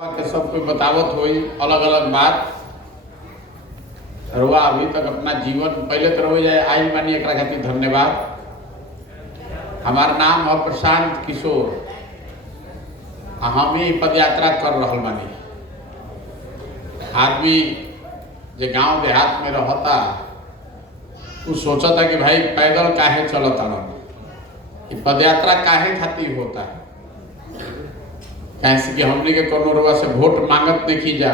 के सब कोई बतावत हुई अलग अलग बात रुआ अभी तक अपना जीवन पहले तो हो जाए आई मानी एक खातिर धन्यवाद। हमार नाम है प्रशांत किशोर। हम ही पद यात्रा कर रहा बानी। आदमी जो गांव देहात में रहता वो सोचता कि भाई पैदल काहे चलता पद यात्रा काहे खातिर होता है। कैसे कि हमने के कोनो रुआ से वोट मांगत नहीं की जा।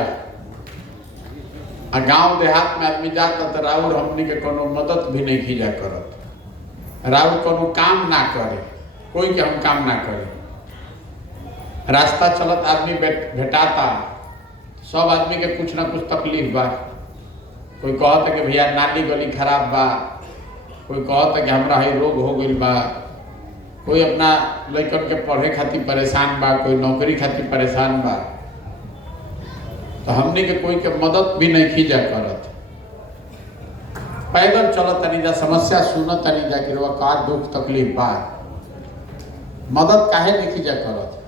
गांव देहात में आदमी जाता तो राउर हमने के कोनो मदद भी नहीं की जा करत। राउर कोनो काम ना करे कोई के हम काम ना करे। रास्ता चलत आदमी भेटाता सब आदमी के कुछ ना कुछ तकलीफ बा। कोई कहता कि भैया नाली गली खराब बा, कोई कहता कि हमरा है रोग हो गई बा, कोई अपना लड़कन के पढ़े खातिर परेशान बा, कोई नौकरी खातिर परेशान बा। तो हमने के कोई के मदद भी नहीं की जा करत। पैदल चलत तनी जा समस्या सुनत तनी जा कि का दुख तकलीफ बा, मदद काहे नहीं की जा करत।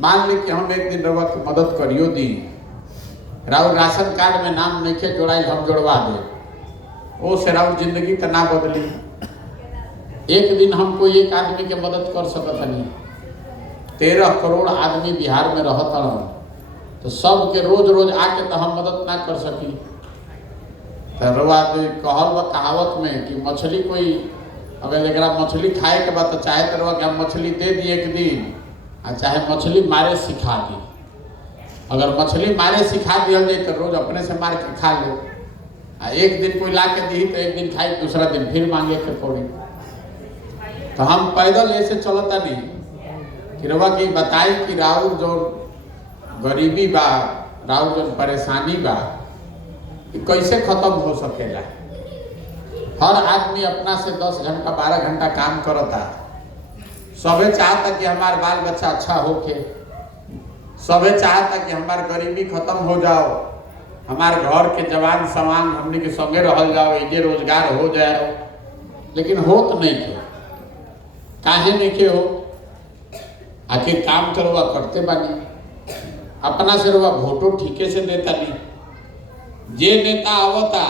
मान ली कि हम एक दिन रवा की मदद करियो दी, राउर राशन कार्ड में नाम नहीं के जोड़ाई हम जोड़वा दे, वो से राउर जिंदगी तो ना बदली। एक दिन हम कोई एक आदमी के मदद कर सकता नहीं। 13 करोड़ आदमी बिहार में रहता रह, तो सब के रोज रोज आके तो हम मदद ना कर सकी। तो कहल बा कहावत में कि मछली कोई अगर एक मछली खाए के बाद तो चाहे तो रवा कि हम मछली दे दी एक दिन, और चाहे मछली मारे सिखा दी। अगर मछली मारे सिखा दिया जाए तो रोज अपने से मार के खा ले। एक दिन कोई ला के दी तो एक दिन खाई, दूसरा दिन फिर मांगे के पड़ी। तो हम पैदल ऐसे चलता नहीं कि रवा की बताई कि राउर जो गरीबी बा, राउर जो परेशानी बा, कैसे खत्म हो सकेला। हर आदमी अपना से 10 घंटा 12 घंटा काम करता। सबे चाहता कि हमार बाल बच्चा अच्छा होके, सबे चाहता कि हमार गरीबी खत्म हो जाओ, हमार घर के जवान सवान हमने के संगे रहल जाओ, इजे रोजगार हो जाए। लेकिन होत नहीं के। काहे नहीं के हो? आखिर काम तो रुआ करते बानी, अपना से रुआ वोटो ठीके से देता नहीं। जे नेता आवता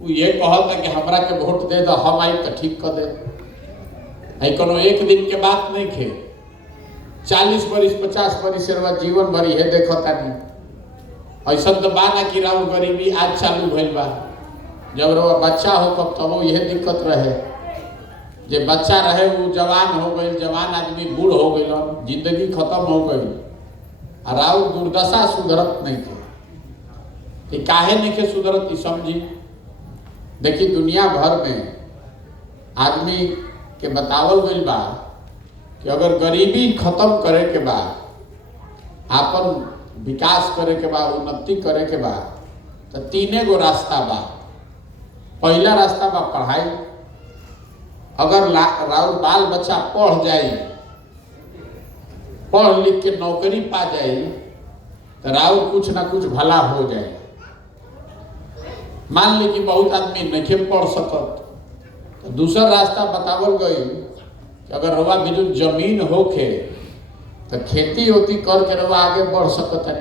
वो ये कहता कि हमरा के वोट दे दो, हम आई तो ठीक कर दे। कोनो एक दिन के बात नहीं खे। 40 बरिस 50 बरिस से रुआ जीवन भरी है देखता नहीं। ऐसा तो बाना कि राउर गरीबी आज चालू भइल बा। जब रुआ बच्चा हो कब तब तो यह दिक्कत रहे। जे बच्चा रहे वो जवान हो गई, जवान आदमी बूढ़ हो गई, जिंदगी खत्म हो गई। और आउ दुर्दशा सुधरत नहीं थे कि काहे नहीं के सुधरत समझी। देखिए दुनिया भर में आदमी के बतावल गई बा कि अगर गरीबी खत्म करे के बाद, आपन विकास करे के बाद, उन्नति करे के बाद, तो 3 गो रास्ता बा। पहला रास्ता बा पढ़ाई। अगर राउर बाल बच्चा पढ़ जाए, पढ़ लिख के नौकरी पा जाए, तो राउर कुछ ना कुछ भला हो जाए। मान ली कि बहुत आदमी नहीं पढ़ सकत, तो दूसरा रास्ता बतावल गई कि अगर रवा भी जमीन होके तो खेती होती करके रवा आगे बढ़ सकत है।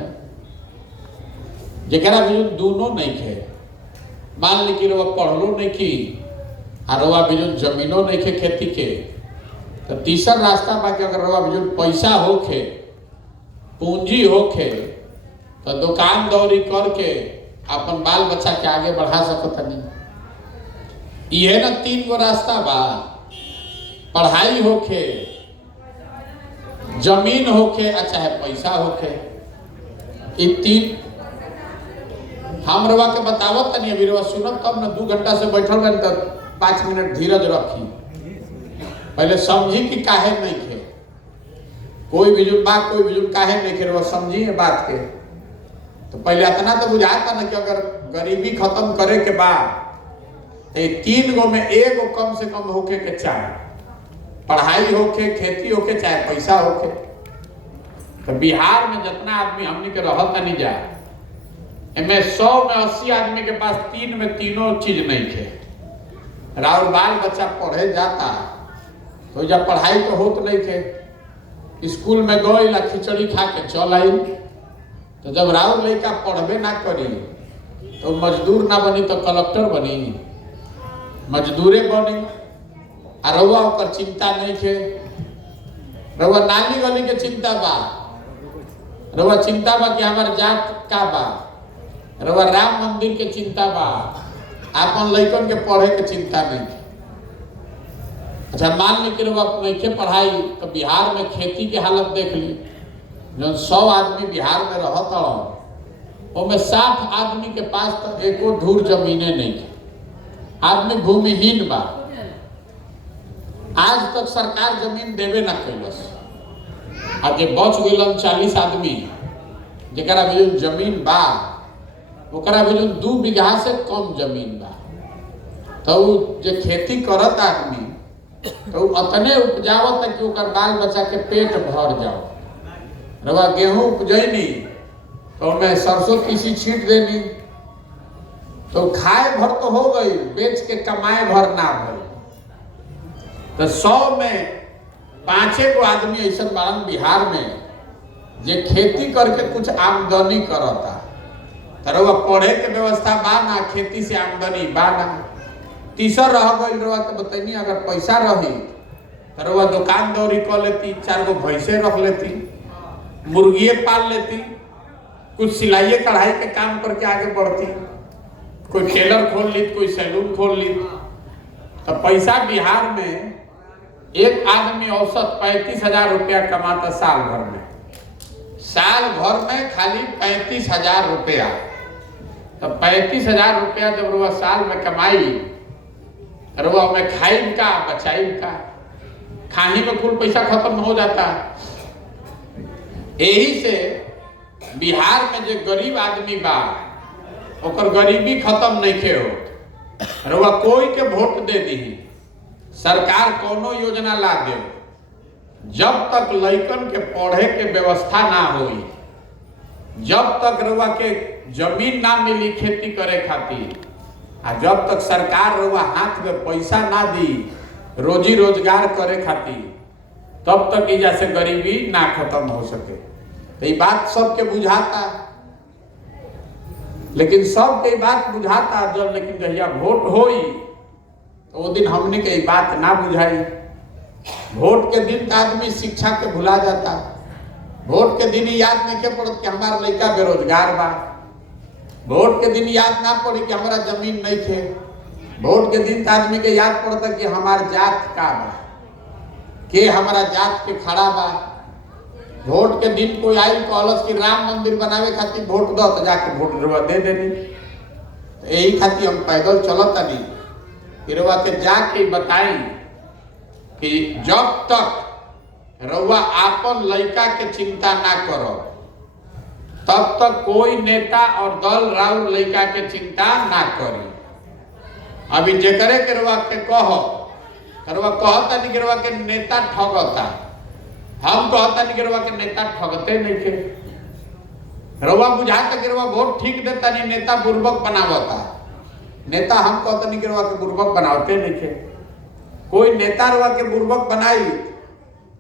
जरा भी दोनों नहीं खे, मान ली कि रवा पढ़लो नहीं की और रवा भी जमीनों नहीं खे खेती के, तो तीसरा रास्ता बाकी अगर रवा भी पैसा होके, पूंजी होके, तो दुकान दौरी करके अपन बाल बच्चा के आगे बढ़ा सकता नहीं। यह ना 3 गो रास्ता बा। पढ़ाई होके, जमीन होके, चाहे पैसा होके। ये 3 हम रवा के बतावत नहीं। अभी रवा सुनत तब ना 2 घंटा से बैठल रहे तो 5 मिनट धीरज रखी, पहले समझी कि काहे नहीं खे। कोई भी बात कोई भी काहे नहीं खे रवा समझी है बात के। तो पहले इतना तो बुझाता ना कि अगर गरीबी खत्म करे के बाद 3 गो में 1 गो कम से कम होके के चाहे, पढ़ाई होके, खेती होके, चाहे पैसा होके। तो बिहार में जितना आदमी हमने के रहता नहीं जा, इनमें 100 में 80 आदमी के पास 3 में तीनों चीज नहीं थे। राउर बाल बच्चा पढ़े जाता तो जब पढ़ाई तो होत नहीं थे। स्कूल में गई ला खिचड़ी खा के चल आई, तो जब राउर लड़का पढ़बे ना करी तो मजदूर ना बनी तो कलेक्टर बनी, मजदूरे बनी। आ रउआ ओकर चिंता नहीं थे, रउआ नाली गली के चिंता बा, रउआ चिंता बा कि हमार जात का बा, रउआ राम मंदिर के चिंता बा, आपन लड़कन के पढ़े के चिंता नहीं थी। अच्छा मान ली कि रउआ नहीं के पढ़ाई तो बिहार में खेती की हालत देख ली। जो 100 आदमी बिहार में रहता उसमें 60 आदमी के पास तो एको धूर जमीने नहीं थी, आदमी भूमिहीन बा। आज तक सरकार जमीन देवे ना कैलस। आज जे बच गइलन 40 आदमी जरा भी जमीन बा, ओकरा भी 2 बीघा से कम जमीन बा, तो जे खेती करत आदमी तो अतने उपजावत कि ओकर बाल बच्चा के पेट भर जाओ। रवा गेहूं उपजैनी तो मैं सरसों तीसी छीट देनी तो खाए भर तो हो गई, बेच के कमाए भर ना भर। तो 100 में 5 गो आदमी ऐसा बारन बिहार में जे खेती करके कुछ आमदनी करता। तरवा पढ़े के व्यवस्था बा ना, खेती से आमदनी बा ना। तीसर रह गई रवा तो बताइए, अगर पैसा रही तरवा दुकान दौरी कर लेती, 4 गो भैंसे रख लेती, मुर्गिए पाल लेती, कुछ सिलाई कढ़ाई के काम करके आगे बढ़ती, कोई टेलर खोल ली, कोई सैलून खोल ली। तो पैसा बिहार में एक आदमी औसत 35,000 रुपया कमाता साल भर में। साल भर में खाली 35,000 रुपया। तो 35,000 रुपया जब रुआ साल में कमाई, रुआ में खाई का बचाई का, खाही में कुल पैसा खत्म हो जाता। यही से बिहार में जो गरीब आदमी बा ओकर गरीबी खत्म नहीं खे हो। रुआ कोई के वोट दे दी, सरकार कोनो योजना ला दे, जब तक लइकन के पढ़े के व्यवस्था ना होई, जब तक रुआ के जमीन ना मिली खेती करे खातिर, आ जब तक सरकार रुआ हाथ में पैसा ना दी रोजी रोजगार करे खातिर, तब तक इजा से गरीबी ना खत्म हो सके। तो ये बात सबके बुझाता, लेकिन सबके बात बुझाता जब, लेकिन जहिया वोट होई तो वो दिन हमने के बात ना बुझाई। वोट के दिन का आदमी शिक्षा के भुला जाता, वोट के दिन याद नहीं के पड़त कि हमारा लड़का बेरोजगार बा, वोट के दिन याद ना पड़ी कि हमारा जमीन नहीं थे, वोट के दिन आदमी के याद पड़ता कि हमार जात का बा, के हमारा जात के खड़ा बा। वोट के दिन कोई आई कहलस कि राम मंदिर बनावे खातिर वोट दो, तो जाके वोट रुआ दे देनी। तो यही खातिर हम पैदल चलता नहीं, फिर रुआ के जाके बताई कि जब तक रुआ आपन लड़का के चिंता ना करो, तब तक कोई नेता और दल राउर लड़का के चिंता ना करी। अभी जेकरे के रुआ के कहो, रुआ कहता नहीं कि रुआ के नेता ठगता, हम कहता नहीं कि रुआ के नेता ठगते नहीं के। रुआ बुझाता कि रुआ वोट ठीक देता नहीं, नेता बुर्बक बनावता। नेता हम कहता नहीं कि रुआ के बुर्बक बनावते नहीं के। कोई नेता रुआ के बुर्बक बनाई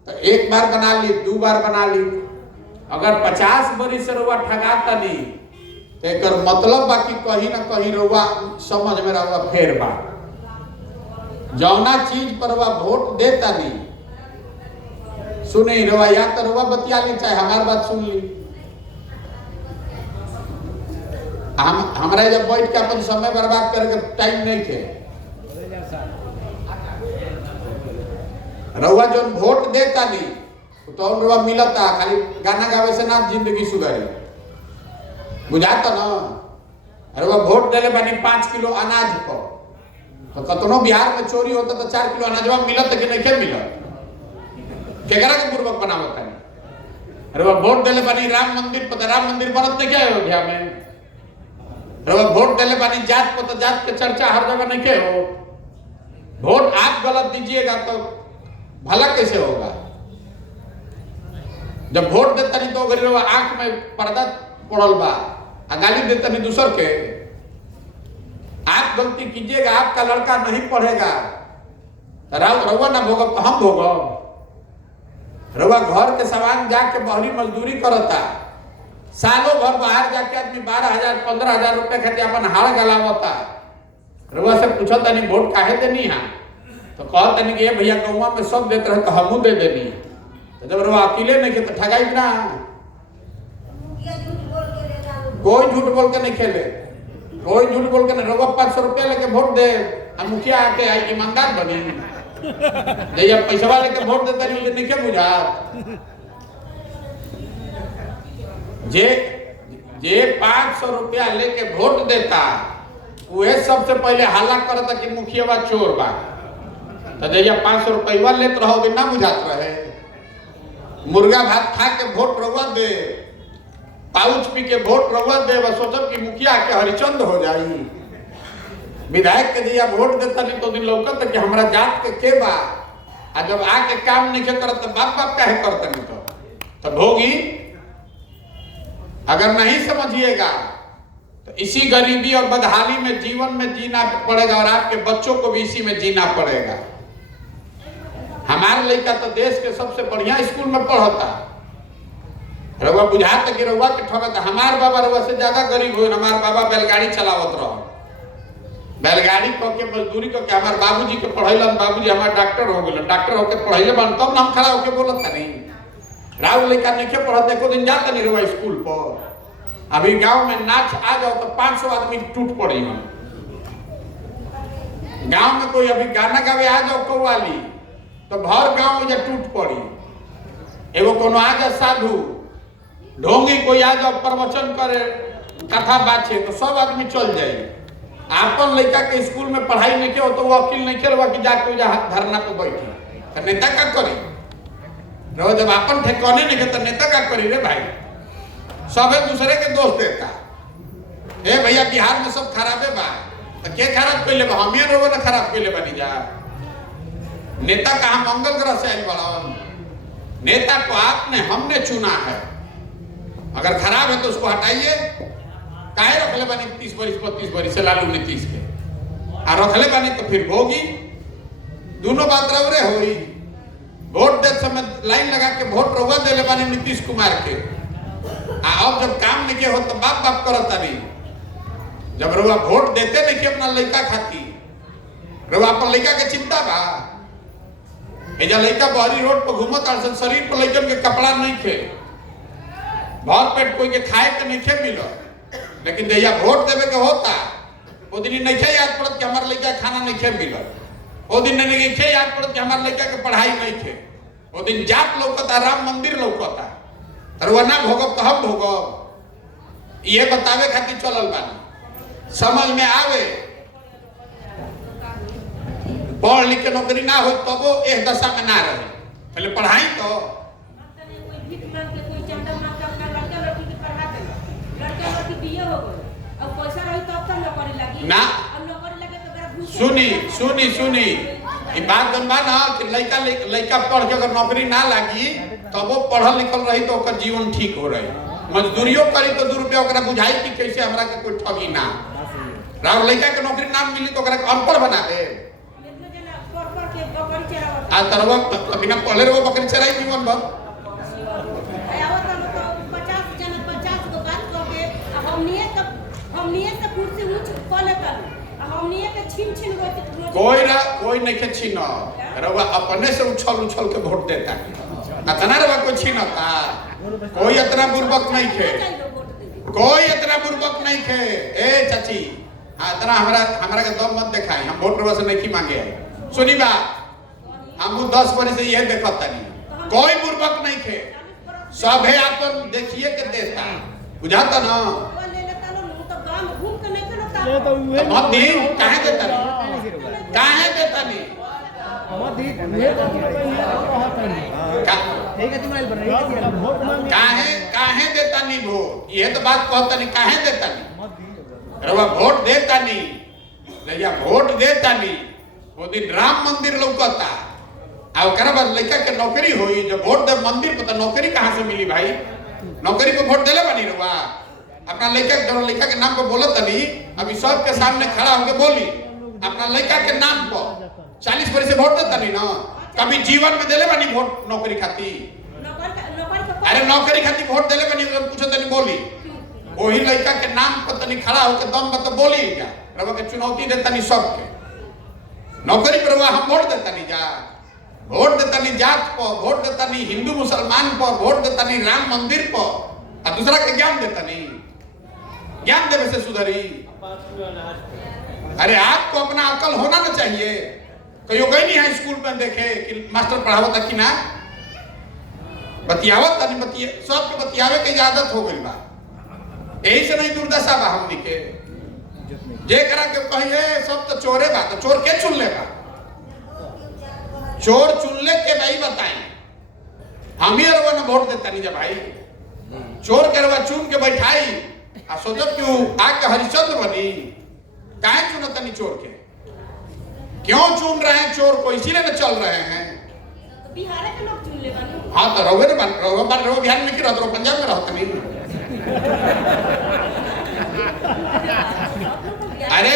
तो 1 बार बना ली, 2 बार बना ली, अगर 50 बरिस से रुआ ठगाता नहीं तो एक मतलब बाकी कहीं ना कहीं रुआ समझ में रुआ फेर बा। जौना चीज पर रुआ वोट देता नहीं, सुनी रुआ या तो रुआ बतिया ली, चाहे हमारी बात सुन ली। हमारा जब बैठ के अपन समय बर्बाद करके टाइम नहीं थे। रुआ जो वोट देता नहीं तो रुआ मिलता, खाली गाना गावे से ना जिंदगी सुधरी, बुझाता ना। रुआ वोट देले बानी 5 किलो अनाज पर, तो कतनो बिहार में चोरी होता तो 4 किलो अनाजवा मिलत कि नहीं मिलत, केकरा के पूर्वक बनावता नहीं। रुआ वोट देले बानी राम मंदिर पर, राम मंदिर बनत नहीं क्या अयोध्या में। रुआ वोट देले बानी जात पर, तो जात के चर्चा हर जगह नहीं के हो। वोट आप गलत दीजिएगा तो भला कैसे होगा। जब वोट देता नहीं तो गरीब आंख में पर्दा पड़ल बा, गाली देता नहीं दूसर के। आप गलती कीजिएगा, आपका लड़का नहीं पढ़ेगा, रउआ ना भोगब तो हम भोगब। रउआ घर के सामान जाके बहरी मजदूरी करता, सालों भर बाहर जाके आदमी 12,000 15,000 रुपए खातिर अपन हाड़ गलावता। रउआ से पूछो तनी वोट काहे देनी है, तो कह तनी कि भैया गौवा में सब देते रहे तो हमू दे देनी। तो जब रउआ अकेले नहीं के तो ठगाई ना, कोई झूठ बोल के नहीं खेले, कोई झूठ बोल के नहीं। रउआ 500 रुपया लेके वोट दे, मुखिया आके आई ईमानदार बनी। जब पैसा लेके वोट देता नहीं नहीं के बुझा जे 500 रुपया लेके वोट देता वह सबसे पहले हल्ला करता कि मुखिया बा चोर बा। तो जैया 500 रुपया लेते रहो ना बुझात रहे। मुर्गा भात खा के वोट रउआ दे, पाउच पी के वोट रउआ दे, बस सोचब कि मुखिया के हरिचंद हो जाई। विधायक के जैया वोट देता नहीं तो दिन लौकत कि हमरा जात के बा, आ जब आके काम नहीं करत तो बाप बाप काहे करता नहीं। तो भोगी अगर नहीं समझिएगा तो इसी गरीबी और बदहाली में जीवन में जीना पड़ेगा और आपके बच्चों को भी इसी में जीना पड़ेगा। हमारे लड़का तो देश के सबसे बढ़िया स्कूल में पढ़ता, रउआ बुझाता कि रउआ के ठगत। हमार बाबा रउआ से ज्यादा गरीब हो, हमार बाबा बैलगाड़ी चलावत रहो, बैलगाड़ी कह के मजदूरी कह के। हमारे बाबूजी के पढ़ैलन, बाबूजी हमारे डॉक्टर हो गए, डॉक्टर होके पढ़ैले बन तब हम खड़ा होके बोलत नहीं। राहुल लड़का नहीं पढ़त, एको दिन जाता नहीं रहुआ स्कूल पर। अभी गांव में नाच आ जाओ तो 500 आदमी टूट पड़े। हम गांव में कोई अभी गाना गावे आ जाओ कौवाली तो भर गांव में टूट पड़ी। एगो कोनो आ जाए साधु ढोंगी कोई आ जाओ प्रवचन करे कथा बात तो सब आदमी चल जाए। आपन लड़का के स्कूल में पढ़ाई नहीं के हो तो वो वकील नहीं खेलवा कि जाके धरना पे बैठी। तो नेता का करी रहो, जब आपन ठेकाने नहीं के तो नेता का करी रे भाई। सब एक दूसरे के दोष देता। ए भैया बिहार में सब खराबे बा, तो के खराब कैले बा? हम लोगों ने खराब कैले बनी जा। नेता कहा मंगल ग्रह से आए बड़ा। नेता को आपने हमने चुना है, अगर खराब है तो उसको हटाइए। काहे रखले बनी 30 बरिस 32 बरिस से लालू नीतीश के, और रखले बनी तो फिर भोगी। दोनों बात रवरे होई। वोट देते समय लाइन लगा के वोट रउआ देले बनी नीतीश कुमार के, अब जब काम नहीं हो तो बाप बाप करता नहीं। जब रउआ वोट देते नहीं कि अपना लड़का खाती, रउआ अपन लड़का के चिंता बा। एजा लड़का बहरी रोड पर घूमत आसन, शरीर पर लड़कन के कपड़ा नहीं थे, भर पेट कोई के खाए के नहीं थे मिलो। लेकिन जैया वोट देवे के होता वो दिन नहीं थे याद पड़त कि हमारे लड़का खाना नहीं थे मिलो। वो दिन नहीं थे याद पड़त कि हमारे लड़का के पढ़ाई नहीं थे। वो दिन जात लौकता, राम मंदिर लौकता, रउआ ना भोगब तो हम भोगब। ये बतावे खातिर चलल बानी। समझ में आवे पढ़ लिख के नौकरी ना हो तो वो एक दशा में ना रहे। पहले पढ़ाई तो ना सुनी सुनी सुनी ये बात जनबा ना कि लड़का पढ़ के अगर नौकरी ना लगी तो वो पढ़ल लिखल रही तो ओकर जीवन ठीक हो रही। मजदूरियों करी तो 2 रुपया ओकरा बुझाई कि कैसे हमरा के कोई ठगी ना। राव लड़का के नौकरी ना मिली तो ओकरा अनपढ़ बना दे। आ तरवा बिना पढ़े वो बकरी चराई जीवन भर। कोई नहीं के छीनो, रउआ अपने से उछल के वोट देता। इतना रउआ कोई छीनता? कोई इतना बुर्बक नहीं खे, कोई इतना बुर्बक नहीं खे। ए चाची हाँ इतना हमरा के दम मत दिखाई, हम वोट रउआ से नहीं मांगे है। सुनी बात, हम 10 बरिस से यह देखता नहीं, कोई बुर्बक नहीं खे। सब है आपन देखिए के देता, बुझाता ना। तो मत दी काहे देता नहीं, काहे देता नहीं? काहे देता नहीं वोट? ये तो बात कहता नहीं, काहे देता नहीं? रउआ वोट देता नहीं, भैया वोट देता नहीं। वो दिन राम मंदिर लौकता आ ओकरा बाद लड़का के नौकरी होई। जब वोट दे मंदिर पे तो नौकरी कहाँ से मिली भाई? नौकरी पे वोट देले बनी रउआ? अपना लड़का के नाम पे बोलत नहीं, अभी सब के सामने खड़ा होके बोली अपना लड़का के नाम पर 40 बरिस से वोट देता नहीं ना। कभी जीवन में देले बनी वोट नौकरी खाती? अरे नौकरी खातिर वोट देले बनी पूछो तनी बोली वही लड़का के नाम पर तनी खड़ा होकर दम पर तो बोली क्या रवा के चुनौती देता नहीं सबके नौकरी पर हम वोट देता नहीं जा वोट देता नहीं जात पर वोट देता नहीं हिंदू मुसलमान पर वोट देता नहीं राम मंदिर पर और दूसरा के ज्ञान देता नहीं ज्ञान देवे से सुधरी। अरे आपको अपना अकल होना ना चाहिए। कहीं गई नहीं है स्कूल में देखे कि मास्टर पढ़ावता कि ना बतियावत नहीं बतिया सबके बतियावे की आदत हो गई बा यही से नहीं दुर्दशा बा हमनी के जे करा के कहिए सब तो चोरे बा तो चोर के चुन लेगा चोर चुन ले के भाई बताएं हम ही अरवा ने वोट देता नहीं जा भाई चोर के अरवा चुन के बैठाई आ सोचो क्यों आके हरिश्चंद्र बनी काहे चुनता नहीं चोर के क्यों चुन रहे हैं चोर को इसीलिए ना चल रहे हैं बिहार के लोग चुन ले बानी हाँ तो रहोगे ना रहो बिहार में की रहते रहो पंजाब में रहते नहीं अरे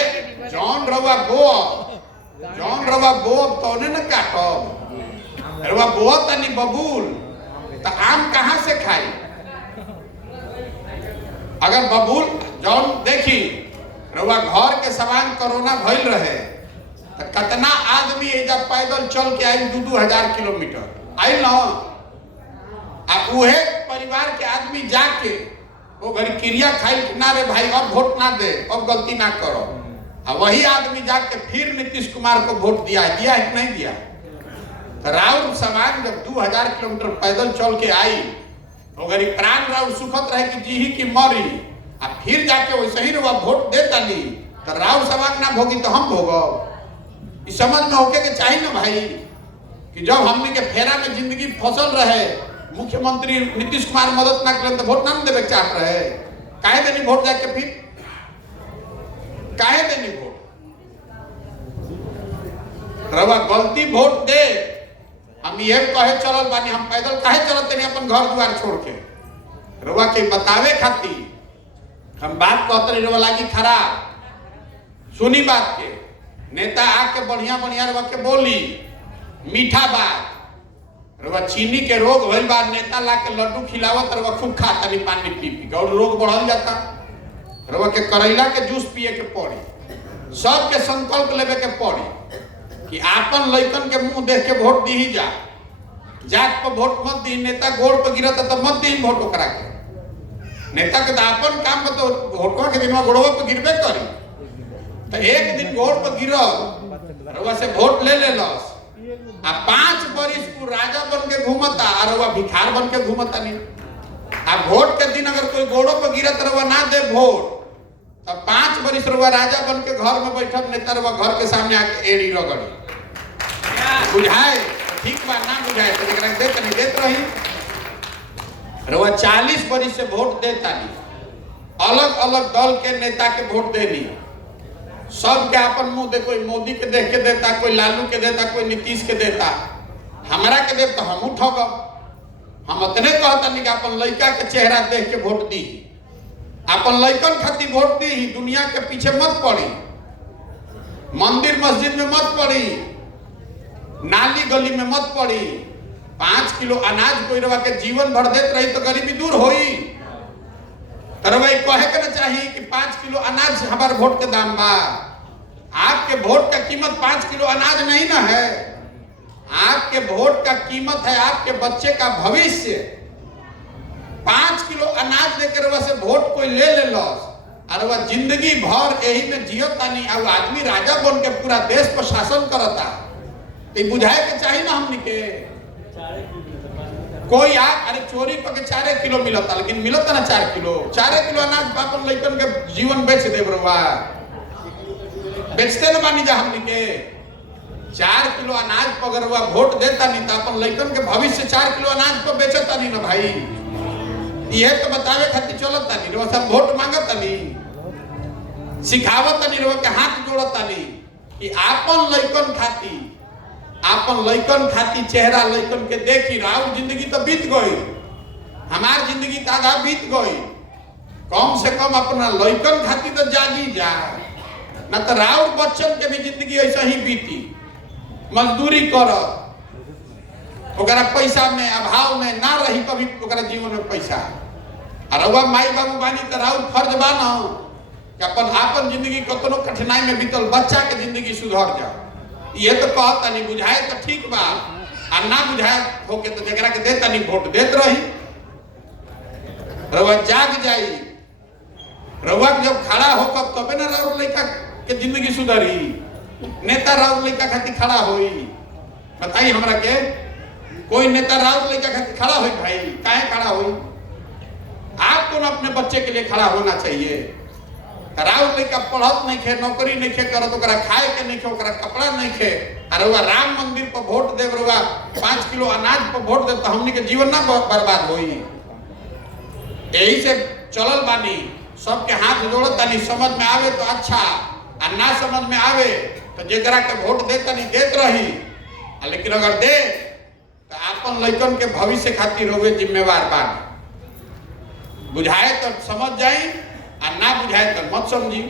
जॉन रवा बोब तो ने न काटो रवा बोब तनी बबूल तो आम कहाँ से खाई अगर बबूल जॉन देखी रवा घर के समान कोरोना भइल रहे तो कितना आदमी एजा पैदल चल के आई 2-2 किलोमीटर आई ना आ उहे परिवार के आदमी जाके वो घड़ी क्रिया खाई ना रे भाई अब वोट ना दे अब गलती ना करो और वही आदमी जाके फिर नीतीश कुमार को वोट दिया है कि नहीं दिया। तो राउर समाज जब 2000 किलोमीटर पैदल चल के आई वो घड़ी प्राण राउर सुखत रहे कि जी ही की मरी आ फिर जाके वैसे ही वो वोट देता ली तो राउर समाज ना भोगी तो हम भोगो इस समझ में होके के चाहिए ना भाई कि जब हमने के फेरा में जिंदगी फसल रहे मुख्यमंत्री नीतीश कुमार मदद ना करें तो वोट ना देवे चाहत रहे काहे देनी वोट जाके फिर काहे देनी वोट रवा गलती वोट दे हम ये कहे चलल बानी हम पैदल काहे चलते नहीं अपन घर द्वार छोड़ के रवा के बतावे खातिर हम बात कहते रही रवा लागी खराब सुनी बात के नेता आके बढ़िया बढ़िया रवा के बोली मीठा बात रवा चीनी के रोग भइल बा नेता ला के लड्डू खिलावत रवा खूब खाता नहीं पानी पी पी के और रोग बढ़ल जाता रवा के करैला के जूस पिए के पड़ी सबके संकल्प लेवे के पड़ी कि आपन लइकन के मुंह देख के वोट दी ही जा जात पर वोट मत दी नेता गोड़ पर गिरता तो मत दी वोट ओकरा के नेता के अपन काम में तो वोटवा के दिन गोड़वा पर गिरबे करी तो एक दिन गोड़ पर गिरल रवा से वोट ले लस आ 5 बरिस को राजा बन के घूमता और रवा भिखार बन के घूमता नहीं आ वोट के दिन अगर कोई गोड़ों पर गिरत रवा ना दे वोट तो 5 बरिस रवा राजा बन के घर में बैठब नेता रवा घर के सामने आके एड़ी रगड़ी बुझाए ठीक बा ना बुझाए तो एकरा देत नहीं देत रही रवा 40 बरिस से वोट देता नहीं अलग अलग दल के नेता के वोट देनी सब के अपन मुंह दे कोई मोदी के देख के देता कोई लालू के देता कोई नीतीश के देता हमारा के देव तो हम उठोग हम इतने कहता नहीं कि अपन लड़का के चेहरा देख के वोट दी अपन लड़कन खातिर वोट दी दुनिया के पीछे मत पड़ी मंदिर मस्जिद में मत पड़ी नाली गली में मत पड़ी 5 किलो अनाज कोई रवा के जीवन भर देत रही तो गरीबी दूर होई तरवाई कहे के ना चाहिए कि 5 किलो अनाज हमारे वोट के दाम बा आपके वोट का कीमत 5 किलो अनाज नहीं ना है आपके वोट का कीमत है आपके बच्चे का भविष्य 5 किलो अनाज देकर वह से वोट कोई ले लॉस और वह जिंदगी भर यही में जियता नहीं और आदमी राजा बन के पूरा देश पर शासन करता तो बुझाए के चाहिए ना हमनी के कोई आप अरे चोरी करके 4 किलो मिलता लेकिन मिलता ना 4 किलो अनाज पापन लइकन के जीवन बेच देब रवा बेचते ना बानी जा हमनी के 4 किलो अनाज पर अगर वह वोट देता नहीं तो अपन लइकन के भविष्य 4 किलो अनाज पर बेचता नहीं ना भाई ये तो बतावे खातिर चलता नहीं रवा सब वोट मांगता नहीं सिखावत नहीं रवा के हाथ जोड़ता नहीं कि आपन लइकन खाती चेहरा लइकन के देखी राउर जिंदगी तो बीत गई हमार जिंदगी तो आधा बीत गई कम से कम अपना लइकन खाती तो जागी जा ना तो राउर बच्चन के भी जिंदगी ऐसा ही बीती मजदूरी कर ओकरा पैसा में अभाव में ना रही कभी ओकरा जीवन में पैसा। और रउआ माई बाबू बानी तो राउर फर्ज बा न कि आपन जिंदगी कतनो कठिनाई में बीतल बच्चा के जिंदगी सुधर जाओ। ये तो कहता नहीं बुझाए तो ठीक बा, और ना बुझाए होके तो जरा के देता नहीं वोट देत रही। रउआ जाग जाई, रउआ जब खड़ा होकर तबे ना राउर लड़का के जिंदगी सुधरी, नेता राउर लड़का खातिर खड़ा होई। बताइए हमरा के कोई नेता राउर लड़का खातिर खड़ा होई? भाई काहे खड़ा होई? आपको ना अपने बच्चे के लिए खड़ा होना चाहिए। राउर लड़का पढ़त नहीं खे, नौकरी नहीं खे करत, ओकरा खाए के नहीं खे, ओकरा कपड़ा नहीं खे, और रउआ राम मंदिर पर वोट देव, रउआ 5 किलो अनाज पर वोट देव, तो हमनी के जीवन ना बर्बाद होई। यही से चलल बानी, सबके हाथ जोड़त बानी। समझ में आवे तो अच्छा, और ना समझ में आवे तो जेकरा के वोट देता नहीं देत रही। लेकिन अगर दे तो आपन लड़कन के भविष्य खातिर होवे जिम्मेवार बानी। बुझाए तो समझ जाई, और ना बुझाए तो मत समझी।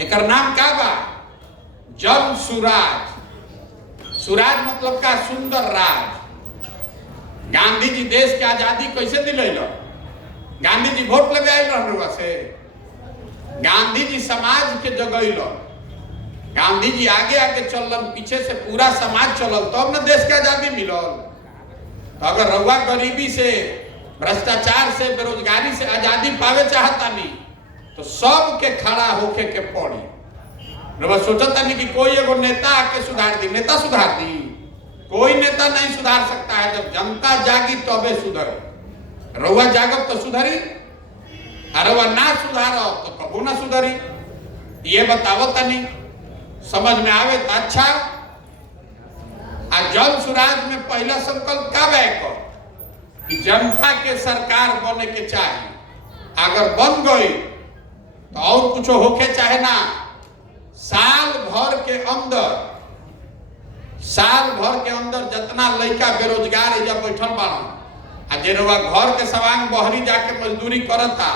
एकर नाम का बा? जन सुराज। सुराज मतलब का? सुंदर राज। गांधी जी देश के आजादी कैसे दिलैल? गांधी जी वोट लेवे आइल रहन से? गांधी जी समाज के जगैल। गांधी जी आगे आगे चलन, पीछे से पूरा समाज चलल, तब न देश के आजादी मिलल। तो अगर रउआ गरीबी से, भ्रष्टाचार से, बेरोजगारी से आजादी पावे चाहता नहीं तो सबके खड़ा होके के पड़ी। रउआ सोचता नहीं कि कोई एगो नेता आके सुधार दी? नेता सुधार दी? कोई नेता नहीं सुधार सकता है। जब जनता जागी तबे सुधर। रउआ जागब तो सुधरी, और रउआ ना सुधारो तो कबू ना सुधरी। ये बतावो तनी, समझ में आवे तो अच्छा। जन सुराज में पहला संकल्प का बैको कि जनता के सरकार बने के चाहिए। अगर बन गई तो और कुछ होके चाहे ना, साल भर के अंदर जितना लड़का बेरोजगार है जब बैठल बाड़ा, जे रउआ घर के सवांग बहरी जाके मजदूरी करता,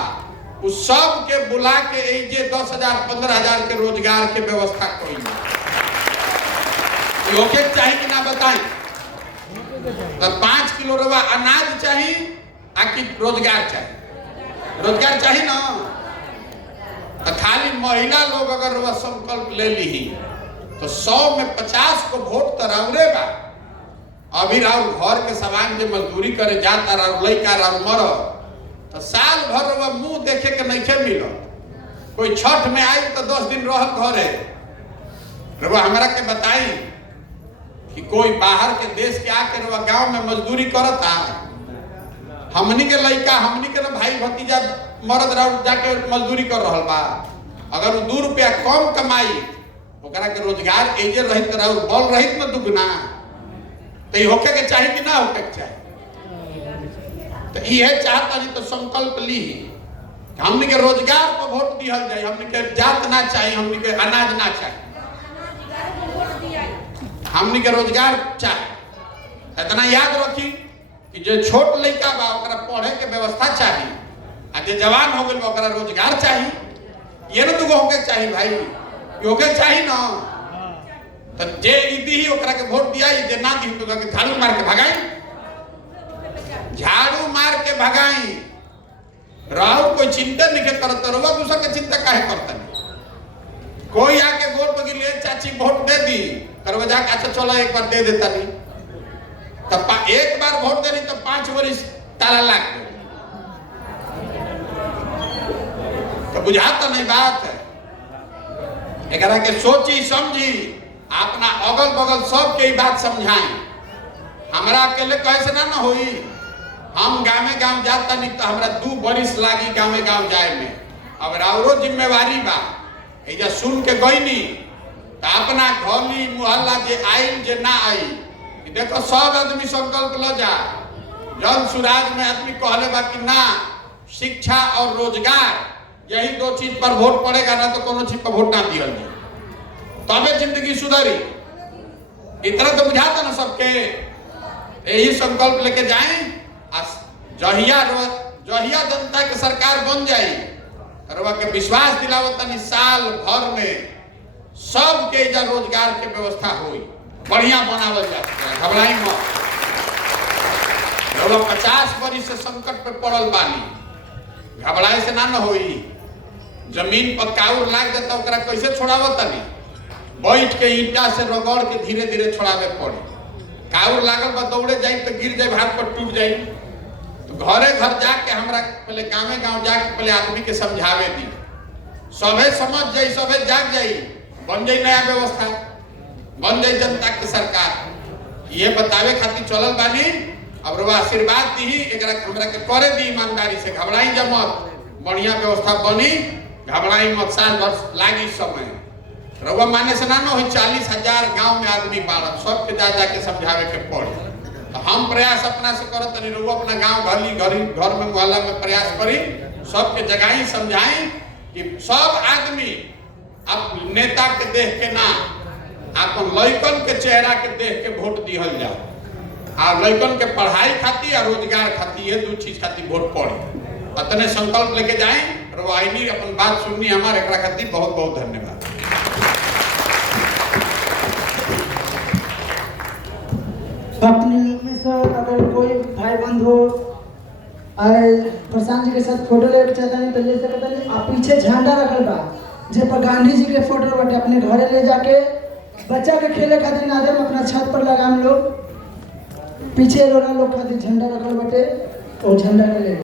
उस सब के बुला के एजे 10,000 15,000 के रोजगार के व्यवस्था कोई होके चाहिए कि ना बताएं? तो 5 किलो रउआ अनाज चाहिए आकि रोजगार चाहिए? रोजगार चाहिए ना। तो खाली महिला लोग अगर रउआ संकल्प ले ली तो 100 में 50 को वोट तो राउरे बा। अभी राउर घर के सवांग जो मजदूरी करे जाता, राउर लइका राउर मर, तो साल भर रउआ मुंह देखे के नहीं खे मिल। कोई छठ में आई तो 10 दिन रहल घरे। रउआ हमरा के बताई कि कोई बाहर के देश के आके रउआ गांव में मजदूरी करता? हमनी के लइका, हमनी के ना भाई भतीजा मर्द राउर जाके मजदूरी कर रहल बा। अगर वो 2 रुपया कम कमाई, ओकरा के रोजगार एजे रहित राउर बल रहित न दुगना, तो ये होके के चाहिए कि ना होके के चाहिए? तो ये चाहता नहीं तो संकल्प ली हमनी के रोजगार पर वोट दिहल जाए। हमनी के जात ना चाहिए, हमनी के अनाज ना चाहिए, हमनी के रोजगार चाहिए। इतना याद रखी कि जो छोट लड़का बा ओकरा पढ़े के व्यवस्था चाहिए, आ जो जवान हो गइल बा ओकरा रोजगार चाहिए। ये ना दुगो होके चाहिए भाई, ये होके चाहिए ना। तो जे दी ही ओकरा के वोट दिया, जे ना दी तो के झाड़ू मार के भगाई, झाड़ू मार के भगाई। राहुल कोई चिंता नहीं करता, रउआ दूसरा के चिंता काहे करता? कोई आके वोट पर ले चाची वोट दे दी, करवा जाके अच्छा चलो एक बार दे देता नहीं, तब एक बार वोट दे तो 5 वर्ष ताला लाग गए। तो बुझाता नहीं बात है। एकरा के सोची समझी, अपना अगल बगल सबके बात समझाएं। हमरा अकेले कैसे ना होई? हम गाँव गाँव जाता नहीं तो हमरा 2 बरिस लागी गाँव गाँव जाए में। अब राउरो जिम्मेवारी बा, एजा सुन के गई नी तो अपना गली मुहल्ला जे आइल जे ना आई, देखो सब आदमी संकल्प लो जा। जन सुराज में आदमी कहले बा कि ना, शिक्षा और रोजगार यही 2 चीज पर वोट पड़ेगा, ना तो कोनो चीज पर वोट ना दियल जाए, तबे जिंदगी सुधरी। इतना तो बुझाता ना सबके। यही संकल्प लेके जाएं। जहिया जनता के सरकार बन जाई, रउआ के विश्वास दिलावता नहीं साल भर में सबके रोजगार के व्यवस्था होई, बढ़िया बनावल जाए, घबराई मत। रउआ 50 बरिस से संकट पे पड़ल बानी, घबराए से ना न होई। जमीन पर काउर लाग जाता ओकरा कैसे छोड़ावत तनी? बैठ के ईंटा से रगड़ के धीरे धीरे छोड़ावे पड़े। काउर लागल बा दौड़े जाई तो गिर जाए, हाथ पर टूट जाई। तो घरे घर जाके हमरा पहले गाँवे गाँव जाके पहले आदमी के समझावे दी, सभे समझ जाई, सभे जाग जाई, बन जाई नया व्यवस्था, बन जाई जनता की सरकार। ये बतावे खातिर चलल बानी। अब रउआ आशीर्वाद दी, एकरा हमरा के करे दी ईमानदारी से, घबराई जा मत, बढ़िया व्यवस्था बनी, घबराई मत, साल भर लागी समय। रउआ माने से ना हो 40,000 गांव में आदमी बाड़न, सबके जा जाके समझावे के पड़े। तो हम प्रयास अपना से करत तनी, रउआ अपना गांव घली घरी घर में मोहल्ला में प्रयास करी, सबके जगाई समझाई कि सब आदमी अब नेता के देख के ना, अपन लइकन के चेहरा के देख के वोट दिहल जाओ। आ लइकन के पढ़ाई खातिर और रोजगार खातिर, ये दो चीज खातिर वोट पड़ी। अतने संकल्प लेके जाए। रवाइनी अपन बात सुननी हमारे, एकरा खातिर बहुत बहुत धन्यवाद। अपने लोग में से अगर कोई भाई बंधु प्रशांत जी के साथ फोटो ले चाहता नहीं तो ले सकता नहीं। आप पीछे झंडा रखल बा जे पर गांधी जी के फोटो बटे, अपने घरे ले जाके बच्चा के खेले खातिर ना दे, अपना छत पर लगाम लोग। पीछे रोना लोग खातिर झंडा रखल बटे, तो झंडा के ले